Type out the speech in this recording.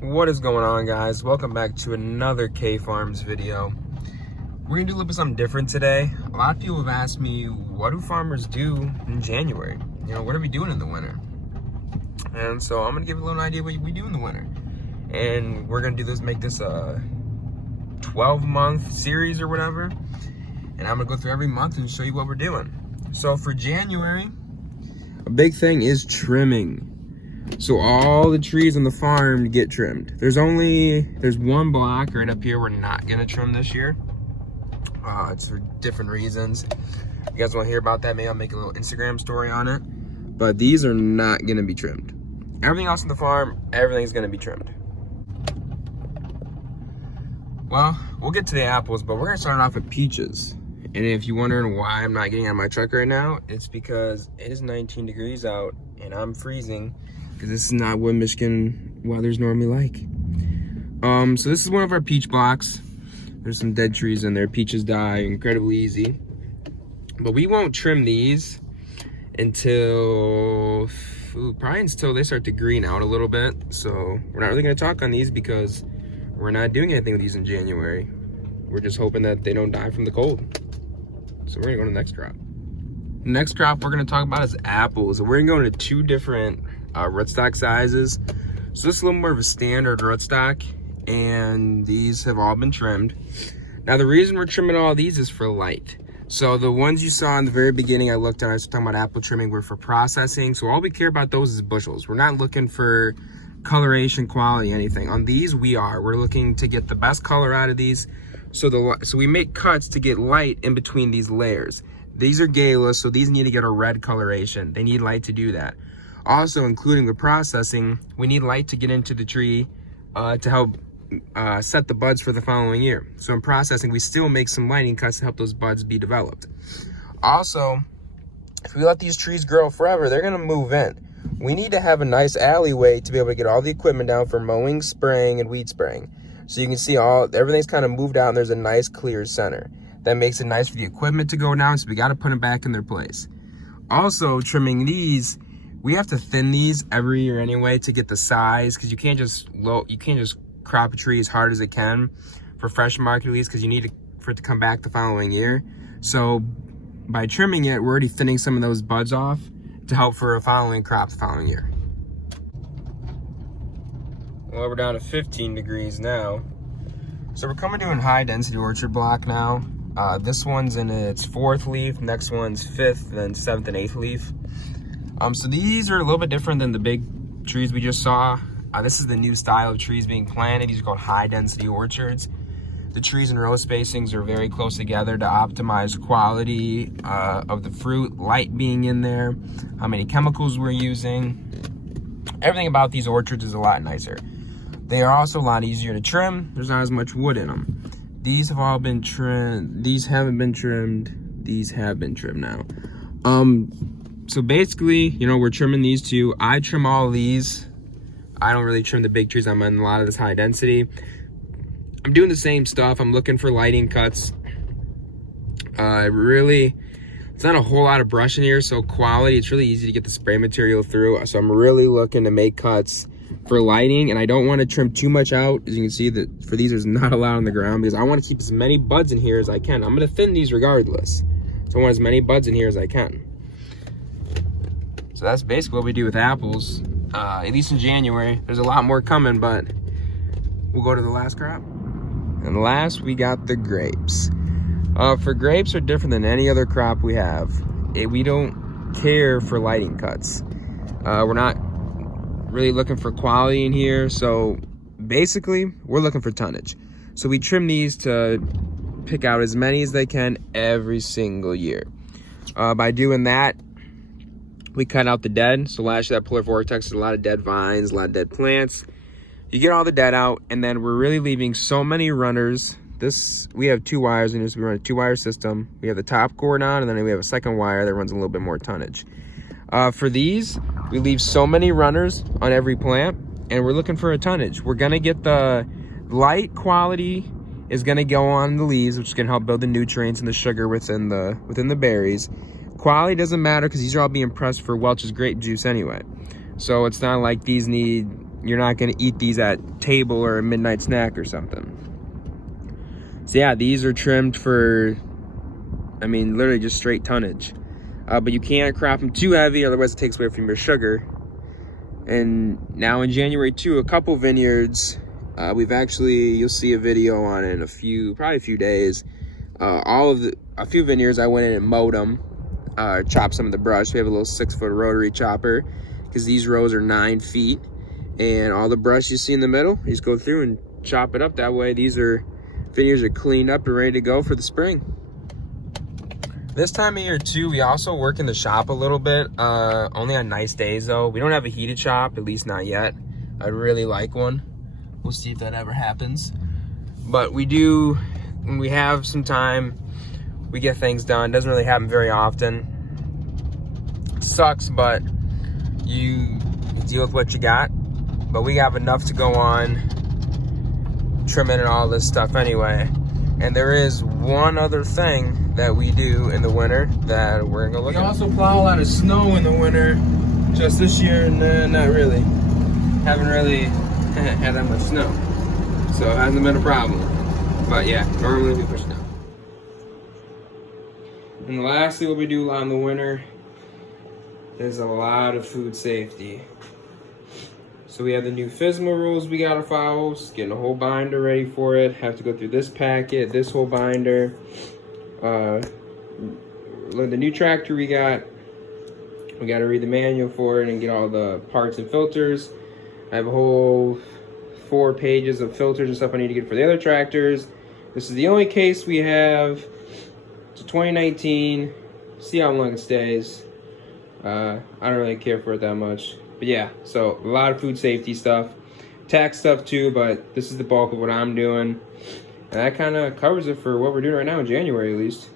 What is going on, guys? Welcome back to another K Farms video. We're gonna do a little bit something different today. A lot of people have asked me, what do farmers do in January? You know, what are we doing in the winter? And so I'm gonna give a little idea what we do in the winter. And we're gonna do this, make this a 12-month series or whatever. And I'm gonna go through every month and show you what we're doing. So for January, a big thing is trimming. So all the trees on the farm get trimmed. There's one block right up here we're not gonna trim this year. It's for different reasons. If you guys want to hear about that, maybe I'll make a little Instagram story on it. But these are not gonna be trimmed. Everything else on the farm, everything's gonna be trimmed. Well, we'll get to the apples, but we're gonna start off with peaches. And if you're wondering why I'm not getting out of my truck right now, it's because it is 19 degrees out and I'm freezing. Because this is not what Michigan weather's normally like. So this is one of our peach blocks. There's some dead trees in there. Peaches die incredibly easy. But we won't trim these until, probably until they start to green out a little bit. So we're not really gonna talk on these because we're not doing anything with these in January. We're just hoping that they don't die from the cold. So we're gonna go to the next crop. Next crop we're gonna talk about is apples. We're gonna go into two different rootstock sizes. So this is a little more of a standard rootstock, and these have all been trimmed. Now the reason we're trimming all these is for light. So the ones you saw in the very beginning I looked at, I was talking about apple trimming, were for processing. So all we care about those is bushels. We're not looking for coloration, quality, anything. On these we're looking to get the best color out of these. So we make cuts to get light in between these layers. These are Gala, so these need to get a red coloration. They need light to do that. Also, including the processing, we need light to get into the tree to help set the buds for the following year. So in processing, we still make some lighting cuts to help those buds be developed. Also, if we let these trees grow forever, they're gonna move in. We need to have a nice alleyway to be able to get all the equipment down for mowing, spraying, and weed spraying. So you can see everything's kind of moved out and there's a nice clear center. That makes it nice for the equipment to go down, so we gotta put them back in their place. Also, trimming these, we have to thin these every year anyway to get the size, because you can't just crop a tree as hard as it can for fresh market leaves, because you need for it to come back the following year. So by trimming it, we're already thinning some of those buds off to help for a following crop the following year. Well, we're down to 15 degrees now. So we're coming to a high density orchard block now. This one's in its 4th leaf, next one's 5th, then 7th and 8th leaf. So these are a little bit different than the big trees we just saw. This is the new style of trees being planted. These are called high density orchards. The trees and row spacings are very close together to optimize quality of the fruit, light being in there, how many chemicals we're using. Everything about these orchards is a lot nicer. They are also a lot easier to trim. There's not as much wood in them. These have all been trimmed. These haven't been trimmed. These have been trimmed now. So basically, you know, we're trimming these two. I trim all of these. I don't really trim the big trees. I'm in a lot of this high density. I'm doing the same stuff. I'm looking for lighting cuts. It's not a whole lot of brush in here, so quality, it's really easy to get the spray material through. So I'm really looking to make cuts for lighting, and I don't want to trim too much out. As you can see, that for these, there's not a lot on the ground because I want to keep as many buds in here as I can. I'm going to thin these regardless. So I want as many buds in here as I can. So that's basically what we do with apples, at least in January. There's a lot more coming, but we'll go to the last crop. And last, we got the grapes. For grapes are different than any other crop we have. We don't care for lighting cuts. We're not really looking for quality in here. So basically, we're looking for tonnage. So we trim these to pick out as many as they can every single year. By doing that, we cut out the dead. So last year, that polar vortex is a lot of dead vines, a lot of dead plants. You get all the dead out, and then we're really leaving so many runners. We have 2 wires in this. We run a 2-wire system. We have the top cord on, and then we have a second wire that runs a little bit more tonnage. For these, we leave so many runners on every plant, and we're looking for a tonnage. We're gonna get the light quality is gonna go on the leaves, which is gonna help build the nutrients and the sugar within the berries. Quality doesn't matter because these are all being pressed for Welch's grape juice anyway. So it's not like these need you're not gonna eat these at table or a midnight snack or something. So yeah, these are trimmed for, I mean, literally just straight tonnage. But you can't crop them too heavy, otherwise it takes away from your sugar. And now in January too, a couple vineyards, we've actually, you'll see a video on it in probably a few days. A few vineyards, I went in and mowed them, chopped some of the brush. We have a little 6-foot rotary chopper because these rows are 9 feet. And all the brush you see in the middle, you just go through and chop it up. That way vineyards are cleaned up and ready to go for the spring. This time of year too, we also work in the shop a little bit, only on nice days though. We don't have a heated shop, at least not yet. I'd really like one. We'll see if that ever happens. But we do, when we have some time, we get things done. Doesn't really happen very often. Sucks, but you deal with what you got. But we have enough to go on trimming and all this stuff anyway. And there is one other thing that we do in the winter that we're gonna go look at. We also plow a lot of snow in the winter. Just this year, not really. Haven't really had that much snow. So it hasn't been a problem. But yeah, normally we push snow. And lastly, what we do a lot in the winter is a lot of food safety. So we have the new FSMA rules we gotta follow. Just getting a whole binder ready for it. Have to go through this packet, this whole binder. The new tractor we gotta read the manual for it and get all the parts and filters. I have a whole 4 pages of filters and stuff I need to get for the other tractors. This is the only case we have. It's a 2019. See how long it stays. I don't really care for it that much. But yeah, so a lot of food safety stuff, tax stuff too, but this is the bulk of what I'm doing. And that kind of covers it for what we're doing right now in January at least.